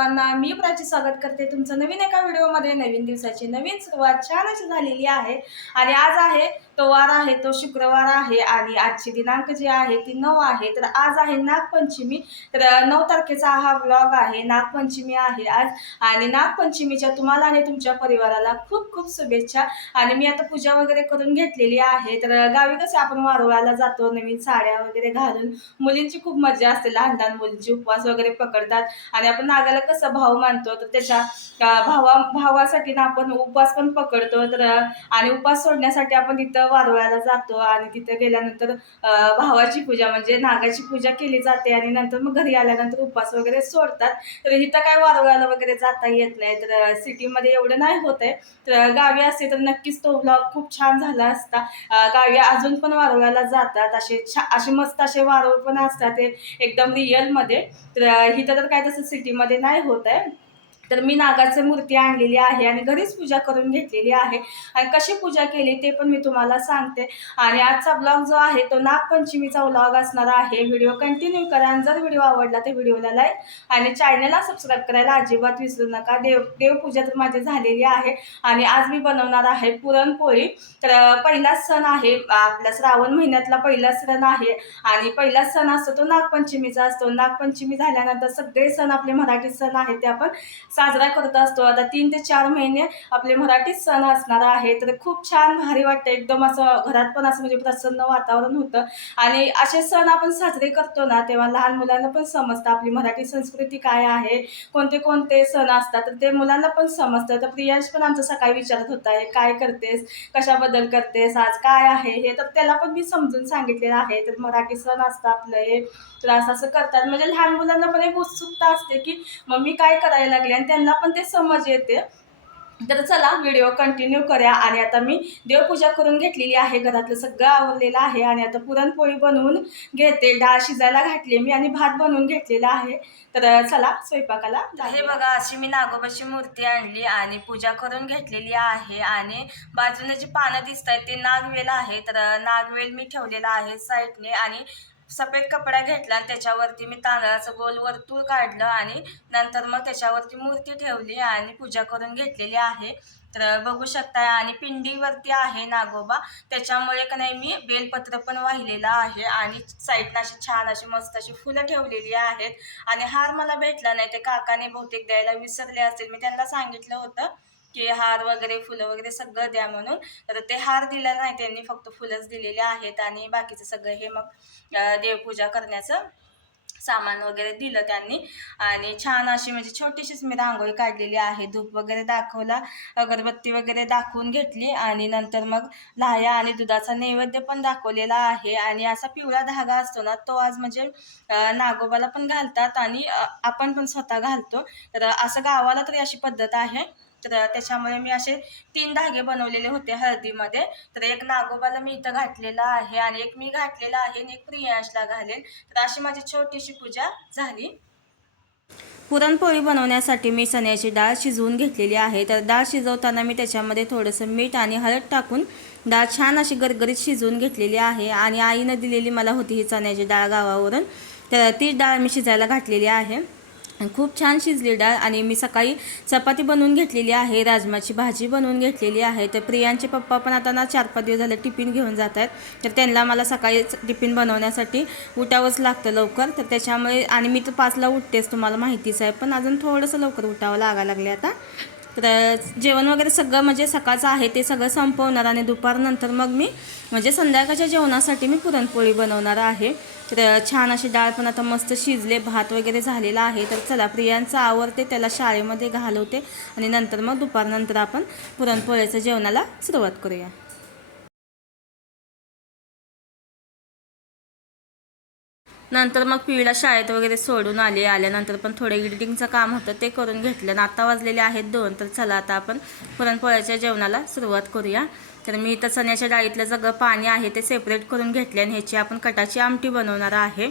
सर्वांना मी प्राची स्वागत करते. तुमचं नवीन एका व्हिडिओमध्ये नवीन दिवसाची नवीन सुरुवात छान अशी झालेली आहे. आणि आज आहे तो वार आहे तो शुक्रवार आहे आणि आजची दिनांक जी आहे ती नऊ आहे. तर आज आहे नागपंचमी. तर नऊ तारखेचा हा ब्लॉग आहे. नागपंचमी आहे आज. आणि नागपंचमीच्या तुम्हाला आणि तुमच्या परिवाराला खूप खूप शुभेच्छा. आणि मी आता पूजा वगैरे करून घेतलेली आहे. तर गावी कसे आपण वारुळाला जातो नवीन साड्या वगैरे घालून. मुलींची खूप मजा असते. लहान लहान मुलींची उपवास वगैरे पकडतात. आणि आपण नागाला कसा भाव मानतो तर त्याच्या भावा भावासाठी ना आपण उपवास पण पकडतो तर आणि उपवास सोडण्यासाठी आपण तिथं वारुळाला जातो आणि तिथं गेल्यानंतर भावाची पूजा म्हणजे नागाची पूजा केली जाते आणि नंतर मग घरी आल्यानंतर उपवास वगैरे सोडतात. तर इथं काय वारुळाला वगैरे जाता येत नाही तर सिटीमध्ये एवढं नाही होत आहे. तर गावी असते तर नक्कीच तो ब्लॉग खूप छान झाला असता. गावी अजून पण वारुळाला जातात असे छा असे मस्त असे वारुळ पण असतात ते एकदम रिअलमध्ये तर इथं तर काय तसं सिटीमध्ये नाही होत आहे तर मी नागाची मूर्ती आणलेली आहे आणि घरीच पूजा करून घेतलेली आहे. आणि कशी पूजा केली ते पण मी तुम्हाला सांगते. आणि आजचा ब्लॉग जो आहे तो नागपंचमीचा ब्लॉग असणार आहे. व्हिडिओ कंटिन्यू करा आणि जर व्हिडिओ आवडला तर व्हिडिओला लाईक आणि चॅनलला सबस्क्राईब करायला अजिबात विसरू नका. देव देवपूजा तर माझी झालेली आहे. आणि आज मी बनवणार आहे पुरणपोळी. तर पहिला सण आहे. आपला श्रावण महिन्यातला पहिला सण आहे. आणि पहिला सण असतो तो नागपंचमीचा असतो. नागपंचमी झाल्यानंतर सगळे सण आपले मराठी सण आहेत ते आपण साजरा करत असतो. आता तीन ते चार महिने आपले मराठी सण असणार आहे तर खूप छान भारी वाटतं. एकदम असं घरात पण असं म्हणजे प्रसन्न वातावरण होतं. आणि असे सण आपण साजरे करतो ना तेव्हा लहान मुलांना पण समजतं आपली मराठी संस्कृती काय आहे. कोणते कोणते सण असतात तर ते मुलांना पण समजतं. तर प्रियांश पण आमचं सकाळी विचारत होता हे काय करतेस? कशाबद्दल करतेस? आज काय आहे? हे तर त्याला पण मी समजून सांगितलेलं आहे. तर मराठी सण असतं आपलं हे. तर असं असं करतात. म्हणजे लहान मुलांना पण एक उत्सुकता असते की मम्मी काय करायला लागली? आणि त्यांना पण ते समज येते. तर चला व्हिडिओ कंटिन्यू करूया. आणि आता मी देवपूजा करून घेतलेली आहे. घरातलं सगळं आवरलेलं आहे. आणि आता पुरणपोळी बनवून घेते. डाळ शिजायला घातली मी आणि भात बनवून घेतलेला आहे. तर चला स्वयंपाकाला हे बघा अशी मी नागोबाची मूर्ती आणली आणि पूजा करून घेतलेली आहे. आणि बाजूने जी पानं दिसत आहेत ते नागवेल आहे. तर नागवेल मी ठेवलेला आहे साईडने. आणि सफेद कपडा घेतला आणि त्याच्यावरती मी तांदळाचं गोल वर्तुळ काढलं आणि नंतर मग त्याच्यावरती मूर्ती ठेवली आणि पूजा करून घेतलेली आहे. तर बघू शकताय आणि पिंडीवरती आहे नागोबा. त्याच्यामुळे का नाही मी बेलपत्र पण वाहिलेलं आहे आणि साईडनं अशी छान अशी मस्त अशी फुलं ठेवलेली आहेत. आणि हार मला भेटला नाही ते काकाने बहुतेक द्यायला विसरले असेल. मी त्यांना सांगितलं होतं. की हार वगैरे फुलं वगैरे सगळं द्या म्हणून. तर ते हार दिलं नाही त्यांनी फक्त फुलंच दिलेले आहेत आणि बाकीचं सगळं हे मग देवपूजा करण्याचं सामान वगैरे दिलं त्यांनी. आणि छान अशी म्हणजे छोटीशीच मी रांगोळी काढलेली आहे. धूप वगैरे दाखवला अगरबत्ती वगैरे दाखवून घेतली आणि नंतर मग लाह्या आणि दुधाचा नैवेद्य पण दाखवलेला आहे. आणि असा पिवळा धागा असतो ना तो आज म्हणजे नागोबाला पण घालतात आणि आपण पण स्वतः घालतो. तर असं गावाला तरी अशी पद्धत आहे. तर त्याच्यामुळे मी असे तीन धागे बनवलेले होते हळदीमध्ये. तर एक नागोबाला मी इथं घातलेला आहे आणि एक मी घातलेला आहे आणि एक प्रियांशला घालेल. तर अशी माझी छोटीशी पूजा झाली. पुरणपोळी बनवण्यासाठी मी चण्याची डाळ शिजवून घेतलेली आहे. तर डाळ शिजवताना मी त्याच्यामध्ये थोडंसं मीठ आणि हळद टाकून डाळ छान अशी गरगरीत शिजवून घेतलेली आहे आणि आईनं दिलेली मला होती ही चण्याची डाळ गावावरून. तर ती डाळ मी शिजायला घातलेली आहे. खूप छान शिजली डाळ आणि मी सकाळी चपाती बनवून घेतलेली आहे राजमाची भाजी बनवून घेतलेली आहे. तर प्रियांचे पप्पा पण आता ना चार पाच दिवस झाले टिफिन घेऊन जात आहेत. तर त्यांना मला सकाळी टिफिन बनवण्यासाठी उठावंच लागतं लवकर. तर त्याच्यामुळे आणि मी तर पाचला उठतेच तुम्हाला माहितीच आहे. पण अजून थोडंसं लवकर उठावं लागायला लागले आता. तर जेवण वगैरे सगळं म्हणजे सकाळचं आहे ते सगळं संपवणार आणि दुपारनंतर मग मी म्हणजे संध्याकाळच्या जेवणासाठी मी पुरणपोळी बनवणार आहे. तर छान अशी डाळ पण आता मस्त शिजले भात वगैरे झालेला आहे. तर चला प्रियांचं आवडते त्याला शाळेमध्ये घालवते आणि नंतर मग दुपारनंतर आपण पुरणपोळीच्या जेवणाला सुरुवात करूया. नंतर मग पिढीला शाळेत वगैरे सोडून आले. आल्यानंतर पण थोडं एडिटिंगचं काम होतं ते करून घेतलं. आणि आता वाजलेले आहेत दोन तर चला आता आपण पुरणपोळ्याच्या जेवणाला सुरुवात करूया. तर मी इथं चण्याच्या डाळीतलं सगळं पाणी आहे ते सेपरेट करून घेतले आणि ह्याची आपण कटाची आमटी बनवणार आहे.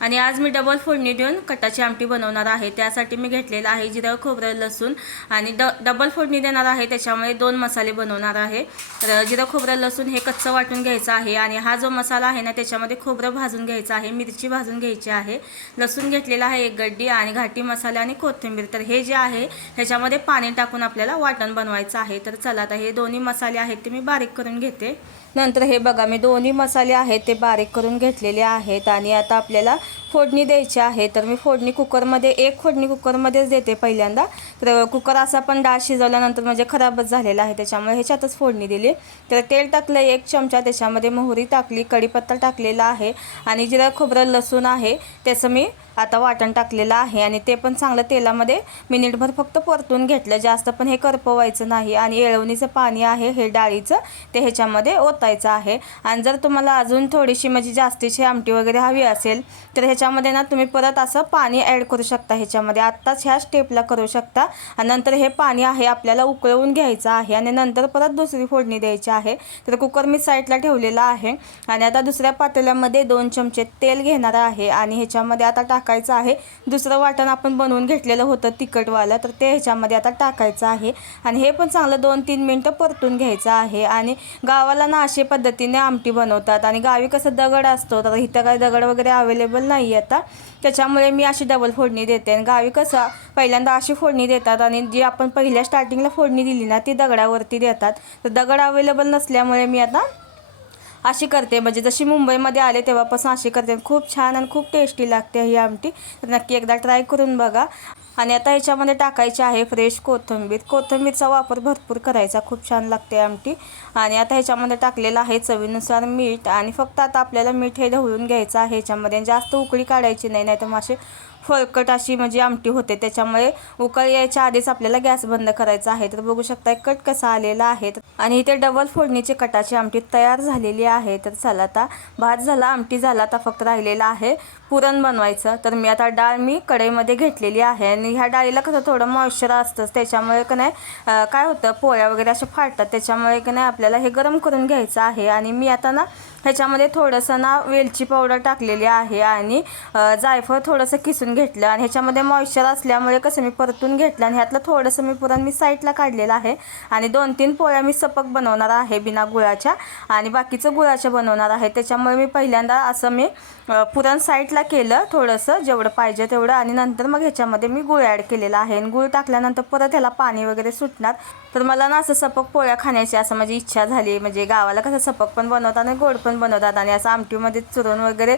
आणि आज मी डबल फोडणी देऊन कटाची आमटी बनवणार आहे. त्यासाठी मी घेतलेलं आहे जिरं खोबरं लसूण आणि ड डबल फोडणी देणार आहे. त्याच्यामुळे दोन मसाले बनवणार आहे. तर जिरं खोबरं लसूण हे कच्चं वाटून घ्यायचं आहे आणि हा जो मसाला आहे ना त्याच्यामध्ये खोबरं भाजून घ्यायचं आहे मिरची भाजून घ्यायची आहे. लसूण घेतलेला आहे एक गड्डी आणि घाटी मसाले आणि कोथिंबीर. तर हे जे आहे ह्याच्यामध्ये पाणी टाकून आपल्याला वाटण बनवायचं आहे. तर चला आता हे दोन्ही मसाले आहेत ते मी बारीक करून घेते. नंतर हे बघा मी दोन्ही मसाले आहेत ते बारीक करून घेतलेले आहेत आणि आता आपल्याला फोडणी द्यायची आहे. तर मी फोडणी कुकरमध्ये एक फोडणी कुकरमध्येच देते पहिल्यांदा. तर कुकर असा पण डाळ शिजवल्यानंतर म्हणजे खराबच झालेला आहे त्याच्यामुळे ह्याच्यातच फोडणी दिली. तर तेल टाकलं एक चमचा त्याच्यामध्ये मोहरी टाकली कढीपत्ता टाकलेला आहे आणि जिरं खोबरं लसूण आहे त्याचं मी आता वाटण टाकलेलं आहे आणि ते पण चांगलं तेलामध्ये मिनिटभर फक्त परतून घेतलं. जास्त पण हे करपवायचं नाही आणि येळवणीचं पाणी आहे हे डाळीचं ते ह्याच्यामध्ये ओत ओतायचं आहे. आणि जर तुम्हाला अजून थोडीशी म्हणजे जास्तीची आमटी वगैरे हवी असेल तर ह्याच्यामध्ये ना तुम्ही परत असं पाणी ॲड करू शकता ह्याच्यामध्ये. आत्ताच ह्या स्टेपला करू शकता. आणि नंतर हे पाणी आहे आपल्याला उकळवून घ्यायचं आहे आणि नंतर परत दुसरी फोडणी द्यायची आहे. तर कुकर मी साईडला ठेवलेला आहे. आणि आता दुसऱ्या पातेल्यामध्ये दोन चमचे तेल घेणार आहे. आणि ह्याच्यामध्ये आता टाकायचं आहे दुसरं वाटण आपण बनवून घेतलेलं होतं तिखटवालं तर ते ह्याच्यामध्ये आता टाकायचं आहे. आणि हे पण चांगलं दोन तीन मिनटं परतून घ्यायचं आहे. आणि गावाला ना असे पद्धतीने आमटी बनवतात. आणि गावी कसं दगड असतो तर इथं काय दगड वगैरे अवेलेबल नाही आता. त्याच्यामुळे मी अशी डबल फोडणी देते. आणि गावी कसं पहिल्यांदा अशी फोडणी देतात आणि जी आपण पहिल्या स्टार्टिंगला फोडणी दिली ना ती दगडावरती देतात. तर दगड अवेलेबल नसल्यामुळे मी आता अशी करते. म्हणजे जशी मुंबईमध्ये आले तेव्हापासून अशी करते. खूप छान आणि खूप टेस्टी लागते ही आमटी. तर नक्की एकदा ट्राय करून बघा. आणि आता ह्याच्यामध्ये टाकायची आहे फ्रेश कोथिंबीर. कोथिंबीरचा वापर भरपूर करायचा. खूप छान लागते आमटी. आणि आता ह्याच्यामध्ये टाकलेलं आहे चवीनुसार मीठ. आणि फक्त आता आपल्याला मीठ हे ढवळून घ्यायचं आहे ह्याच्यामध्ये. जास्त उकळी काढायची नाही नाही तर मासे फळकट अशी म्हणजे आमटी होते. त्याच्यामुळे उकळ यायच्या आधीच आपल्याला गॅस बंद करायचा आहे. तर बघू शकता कट कसा आलेला आहे. आणि इथे डबल फोडणीची कटाची आमटी तयार झालेली आहे. तर चला आता भात झाला आमटी झाला आता फक्त राहिलेला आहे पुरण बनवायचं. तर मी आता डाळ मी कढईमध्ये घेतलेली आहे. आणि ह्या डाळीला कसं थोडं मॉइश्चर असतंच. त्याच्यामुळे का नाही काय होतं पोळ्या वगैरे अशा फाटतात. त्याच्यामुळे का नाही आपल्याला हे गरम करून घ्यायचं आहे. आणि मी आता ना ह्याच्यामध्ये थोडंसं ना वेलची पावडर टाकलेली आहे आणि जायफळ थोडंसं किसून घेतलं आणि ह्याच्यामध्ये मॉइश्चर असल्यामुळे कसं मी परतून घेतलं आणि ह्यातलं थोडंसं मी पुरण मी साईडला काढलेलं आहे आणि दोन तीन पोळ्या मी सपक बनवणार आहे बिना गुळाच्या आणि बाकीचं गुळाच्या बनवणार आहे. त्याच्यामुळे मी पहिल्यांदा असं मी पुरण साईडला केलं थोडंसं जेवढं पाहिजे तेवढं आणि नंतर मग ह्याच्यामध्ये मी गुळ ॲड केलेला आहे आणि गुळ टाकल्यानंतर परत ह्याला पाणी वगैरे सुटणार. तर मला ना असं सपक पोळ्या खाण्याची असं माझी इच्छा झाली. म्हणजे गावाला कसं सपक पण बनवतात आणि गोड पण बनवतात आणि असं आमटीमध्ये चुरून वगैरे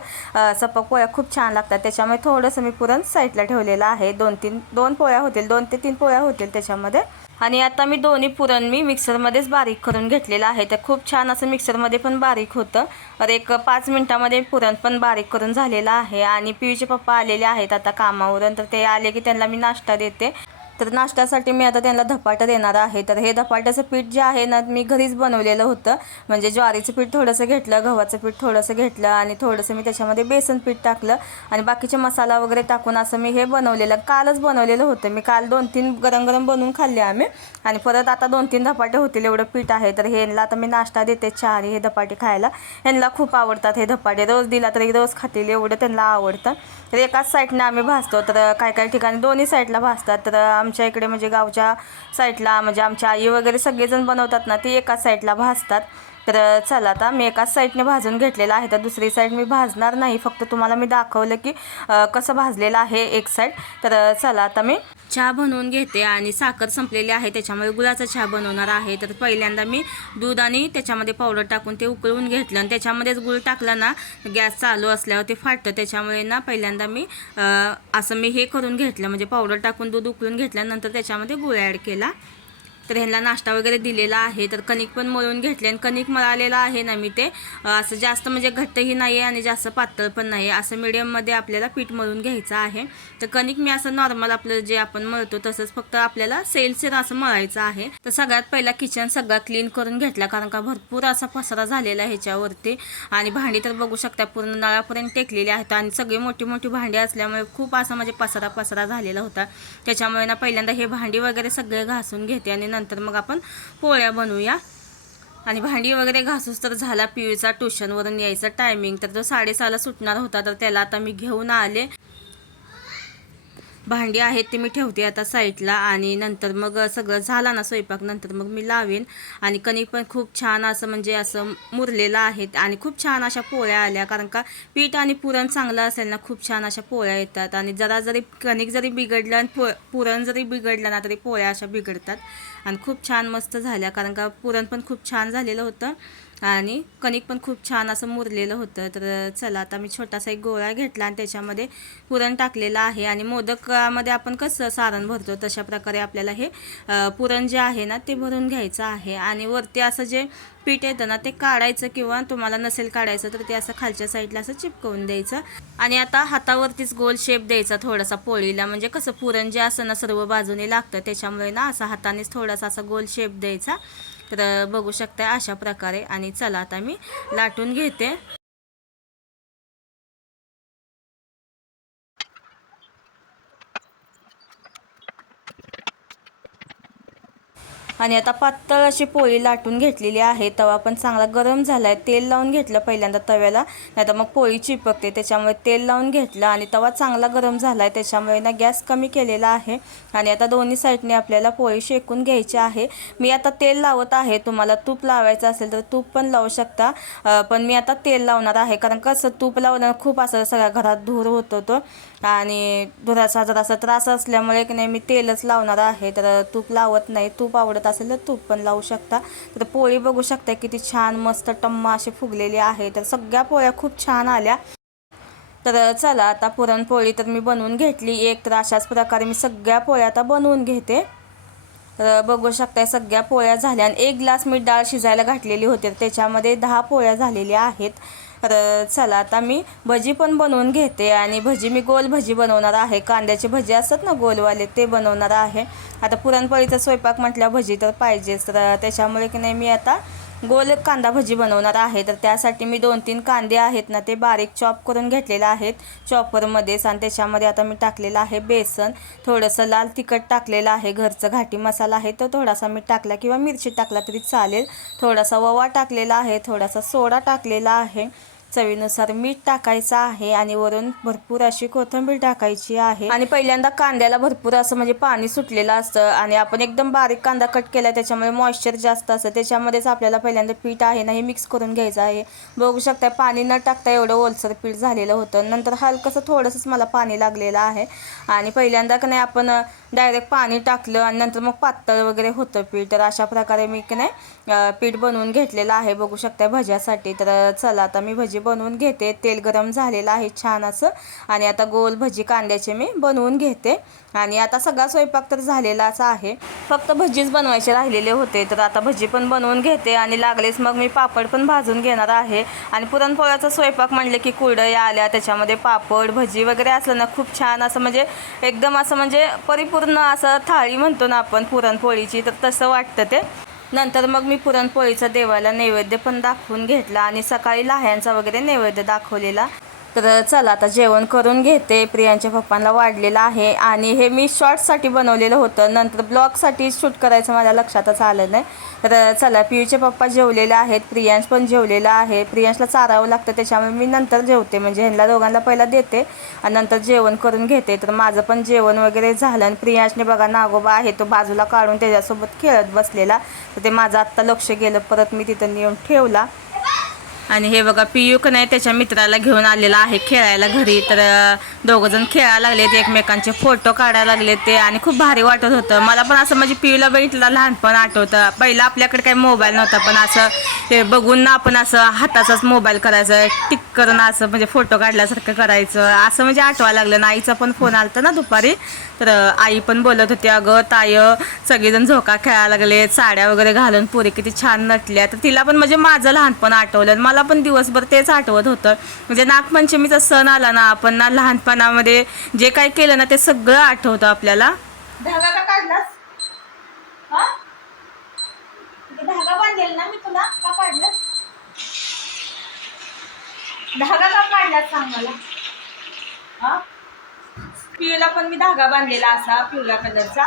सपक पोळ्या खूप छान लागतात. त्याच्यामुळे थोडंसं मी पुरण साईडला ठेवलेलं आहे. दोन तीन दोन पोळ्या होतील दोन ते तीन पोळ्या होतील त्याच्यामध्ये. आणि आता मी दोन्ही पुरण मी मिक्सरमध्येच बारीक करून घेतलेलं आहे. तर खूप छान असं मिक्सरमध्ये पण बारीक होतं. तर एक पाच मिनटामध्ये पुरण पण बारीक करून झालेलं आहे. आणि पियूचे पप्पा आलेले आहेत आता कामावरून. तर ते आले की त्यांना मी नाश्ता देते. तर नाश्त्यासाठी मी आता त्यांना धपाटं देणार आहे. तर हे धपाट्याचं पीठ जे आहे ना मी घरीच बनवलेलं होतं. म्हणजे ज्वारीचं पीठ थोडंसं घेतलं गव्हाचं पीठ थोडंसं घेतलं आणि थोडंसं मी त्याच्यामध्ये बेसन पीठ टाकलं आणि बाकीचे मसाला वगैरे टाकून असं मी हे बनवलेलं कालच बनवलेलं होतं. मी काल दोन तीन गरम गरम बनवून खाल्ले आम्ही आणि परत आता दोन तीन धपाटे होतील एवढं पीठ आहे. तर ह्यांना आता मी नाश्ता देते चहा आणि हे धपाटे खायला. ह्यांना खूप आवडतात हे धपाटे. रोज दिला तरी रोज खातील एवढं त्यांना आवडतं. तर एकाच साईडनं आम्ही भाजतो. तर काय काय ठिकाणी दोन्ही साईडला भाजतात. तर आमच्या इकडे म्हणजे गावच्या साईडला म्हणजे आमच्या आई वगैरे सगळेजण बनवतात ना ती एकाच साईडला भाजतात. तर चला आता मी एकाच साईडने भाजून घेतलेलं आहे. तर दुसरी साईड मी भाजणार नाही. फक्त तुम्हाला मी दाखवलं की कसं भाजलेलं आहे एक साईड. तर चला आता मी चहा बनवून घेते आणि साखर संपलेली आहे त्याच्यामुळे गुळाचा चहा बनवणार आहे. तर पहिल्यांदा मी दूध आणि त्याच्यामध्ये पावडर टाकून ते उकळून घेतलं आणि त्याच्यामध्येच गुळ टाकला ना गॅस चालू असल्यावर ते फाटतं. त्याच्यामुळे ना पहिल्यांदा मी असं मी हे करून घेतलं. म्हणजे पावडर टाकून दूध उकळून घेतल्यानंतर त्याच्यामध्ये गुळ ॲड केला. तर ह्यांना नाश्ता वगैरे दिलेला आहे. तर कणिक पण मळून घेतले आणि कणिक मळालेलं आहे ना मी ते. असं जास्त म्हणजे घट्टही नाही आहे आणि जास्त पातळ पण नाही आहे असं मिडियममध्ये आपल्याला पीठ मळून घ्यायचं आहे. तर कणिक मी असं नॉर्मल आपलं जे आपण मळतो तसंच फक्त आपल्याला सेलसेल असं मळायचं आहे. तर सगळ्यात पहिला किचन सगळा क्लीन करून घेतला कारण का भरपूर असा पसारा झालेला आहे ह्याच्यावरती. आणि भांडी तर बघू शकता पूर्ण नळापर्यंत टेकलेली आहेत आणि सगळी मोठी मोठी भांडी असल्यामुळे खूप असा म्हणजे पसारा पसारा झालेला होता. त्याच्यामुळे ना पहिल्यांदा हे भांडी वगैरे सगळे घासून घेते आणि नंतर मग आपण पोळ्या बनवूया. आणि भांडी वगैरे घासूस तर झाला पियूचा ट्युशनवरून यायचा टायमिंग तर तो साडेसहाला सुटणार होता तर त्याला आता मी घेऊन आले. भांडी आहेत ते मी ठेवते आता साईडला आणि नंतर मग सगळं झालं ना स्वयंपाक नंतर मग मी लावेन. आणि कणिक पण खूप छान असं म्हणजे असं मुरलेलं आहे आणि खूप छान अशा पोळ्या आल्या. कारण का पीठ आणि पुरण चांगलं असेल ना खूप छान अशा पोळ्या येतात. आणि जरा जरी कणिक जरी बिघडलं आणि पो पुरण जरी बिघडलं ना तरी पोळ्या अशा बिघडतात. आणि खूप छान मस्त झाल्या. कारण का पुरण पण खूप छान झालेलं होतं. आणि कणिक पण खूप छान असं मुरलेलं होतं. तर चला आता मी छोटासा एक गोळा घेतला आणि त्याच्यामध्ये पुरण टाकलेलं आहे. आणि मोदकामध्ये आपण कसं सारण भरतो तशा प्रकारे आपल्याला हे पुरण जे आहे ना ते भरून घ्यायचं आहे. आणि वरती असं जे पीठ येतं ना ते काढायचं किंवा तुम्हाला नसेल काढायचं तर ते असं खालच्या साईडला असं चिपकवून द्यायचं. आणि आता हातावरतीच गोल शेप द्यायचा थोडासा पोळीला. म्हणजे कसं पुरण जे असं ना सर्व बाजूने लागतं त्याच्यामुळे ना असं हातानेच थोडासा असा गोल शेप द्यायचा. तर बघू शकता अशा प्रकारे. आणि चला आता मी लाटून घेते. आणि आता पातळ अशी पोळी लाटून घेतलेली आहे. तवा पण चांगला गरम झाला आहे तेल लावून घेतलं पहिल्यांदा तव्याला. नाही तर मग पोळी चिपकते. त्याच्यामुळे तेल लावून घेतलं आणि तवा चांगला गरम झाला आहे त्याच्यामुळे ना गॅस कमी केलेला आहे. आणि आता दोन्ही साईडने आपल्याला पोळी शेकून घ्यायची आहे. मी आता तेल लावत आहे. तुम्हाला तूप लावायचं असेल तर तूप पण लावू शकता. पण मी आता तेल लावणार आहे. कारण कसं तूप लावलं खूप असं सगळ्या घरात धूर होत होतो. आणि धुराचा जरासा त्रास असल्यामुळे की नाही मी तेलच लावणार आहे. तर तूप लावत नाही. तूप आवडत असेल तर तूप पण लावू शकता. तर पोळी बघू शकता किती छान मस्त टम्मा अशी फुगलेली आहे. तर सगळ्या पोळ्या खूप छान आल्या. तर चला आता पुरणपोळी तर मी बनवून घेतली एक. तर अशाच प्रकारे मी सगळ्या पोळ्या आता बनवून घेते. तर बघू शकताय सगळ्या पोळ्या झाल्या. आणि एक ग्लास मी डाळ शिजायला घातलेली होती. तर त्याच्यामध्ये दहा पोळ्या झालेल्या आहेत. तर चला आता मी भजी पण बनवून घेते आणि भजी मी गोल भजी बनवणार आहे. कांद्याची भजी असतात ना गोलवाले ते बनवणार आहे. आता पुरणपोळीचा स्वयंपाक म्हटल्यावर भजी तर पाहिजेच तर त्याच्यामुळे की नाही मी आता गोल कांदा भजी बनवणार आहे. तर त्यासाठी मी दोन तीन कांदे आहेत ना ते बारीक चॉप करून घेतलेले आहेत. चॉपरमध्येच आणि त्याच्यामध्ये आता मी टाकलेलं आहे बेसन. थोडंसं लाल तिखट टाकलेलं आहे. घरचं घाटी मसाला आहे तो थोडासा मी टाकला किंवा मिरची टाकला तरी चालेल. थोडासा ववा टाकलेला आहे. थोडासा सोडा टाकलेला आहे. चवीनुसार मीठ टाकायचं आहे आणि वरून भरपूर अशी कोथिंबीर टाकायची आहे. आणि पहिल्यांदा कांद्याला भरपूर असं म्हणजे पाणी सुटलेलं असतं आणि आपण एकदम बारीक कांदा कट केला त्याच्यामुळे मॉइश्चर जास्त असतं. त्याच्यामध्येच आपल्याला पहिल्यांदा पीठ आहे ना हे मिक्स करून घ्यायचं आहे. बघू शकता पाणी न टाकता एवढं ओलसर पीठ झालेलं होतं. नंतर हलकंसं थोडंसंच मला पाणी लागलेलं आहे. आणि पहिल्यांदा का नाही आपण डायरेक्ट पाणी टाकलं आणि नंतर मग पातळ वगैरे होतं पीठ. तर अशा प्रकारे मी की नाही पीठ बनवून घेतलेलं आहे. बघू शकता भज्यासाठी. तर चला आता मी भजी बनवून घेते. तेल गरम झालेलं आहे छान असं. आणि आता गोल भजी कांद्याचे मी बनवून घेते. आणि आता सगळा स्वयंपाक तर झालेलाच आहे. फक्त भजीच बनवायचे राहिलेले होते. तर आता भजी पण बनवून घेते. आणि लागलेच मग मी पापड पण भाजून घेणार आहे. आणि पुरणपोळ्याचा स्वयंपाक म्हणले की कुरडया आल्या. त्याच्यामध्ये पापड भजी वगैरे असलं ना खूप छान असं म्हणजे एकदम असं म्हणजे परिपूर्ण असं थाळी म्हणतो ना आपण पुरणपोळीची तर तसं वाटतं ते. नंतर मग मी पुरणपोळीचा देवाला नैवेद्य पण दाखवून घेतला आणि सकाळी लाह्यांचा वगैरे नैवेद्य दाखवलेला. तर चला आता जेवण करून घेते. प्रियांच्या पप्पांना वाढलेलं आहे आणि हे मी शॉर्टसाठी बनवलेलं होतं. नंतर ब्लॉगसाठी शूट करायचं माझ्या लक्षातच आलं नाही. तर चला पियूचे पप्पा जेवलेले आहेत. प्रियांश पण जेवलेला आहे. प्रियांशला चारावं लागतं त्याच्यामुळे मी नंतर जेवते. म्हणजे ह्यांना दोघांना पहिला देते आणि नंतर जेवण करून घेते. तर माझं पण जेवण वगैरे झालं आणि प्रियांशने बघा नागोबा आहे तो बाजूला काढून त्याच्यासोबत खेळत बसलेला. तर ते माझं आत्ता लक्ष गेलं. परत मी तिथं नेऊन ठेवला. आणि हे बघा पियू का नाही त्याच्या मित्राला घेऊन आलेला आहे खेळायला घरी. तर दोघं जण खेळायला लागलेत एकमेकांचे फोटो काढायला लागले ते आणि खूप भारी वाटत होतं. मला पण असं म्हणजे पियूला बघितलं लहानपण आठवतं. पहिलं आपल्याकडे काही मोबाईल नव्हता पण असं ते बघून ना आपण असं हाताचाच मोबाईल करायचं टिक करून असं म्हणजे फोटो काढल्यासारखं करायचं. असं म्हणजे आठवायला लागलं. ना आईचा पण फोन आला ना दुपारी. तर आई पण बोलत होती अगं ताय सगळेजण झोका खेळायला लागले साड्या वगैरे घालून पुरी किती छान नटल्या. तर तिला पण म्हणजे माझं लहानपण आठवलं आणि मला पण दिवसभर तेच आठवत होतं. म्हणजे नागपंचमीचा सण आला ना आपण ना लहानपणामध्ये जे काही केलं ना ते सगळं आठवतं आपल्याला. धागा का काढलास? धागा बांधेल ना मी तुला. का धागा का काढलास सांग मला? पिवला पण मी धागा बांधलेला असा पिवळ्या कलरचा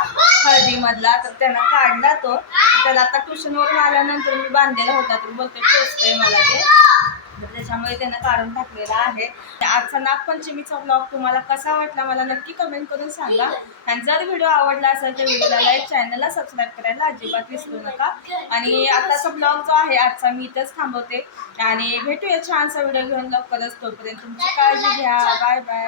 हळदी मधला तर त्यानं काढला तो. त्याला आता ट्युशनवरून आल्यानंतर मी बांधलेला होता तर बोलते टोचतंय मला ते. त्याच्यामुळे त्यानं काढून टाकलेला आहे. तर आजचा नागपंचमीचा ब्लॉग तुम्हाला कसा वाटला मला नक्की कमेंट करून सांगा. आणि जर व्हिडिओ आवडला असेल तर व्हिडिओला लाईक चॅनलला सबस्क्राईब करायला अजिबात विसरू नका. आणि आताचा ब्लॉग जो आहे आजचा मी इथंच थांबवते. आणि भेटूया छानसा व्हिडिओ घेऊन लवकरच. तोपर्यंत तुमची काळजी घ्या. Bye bye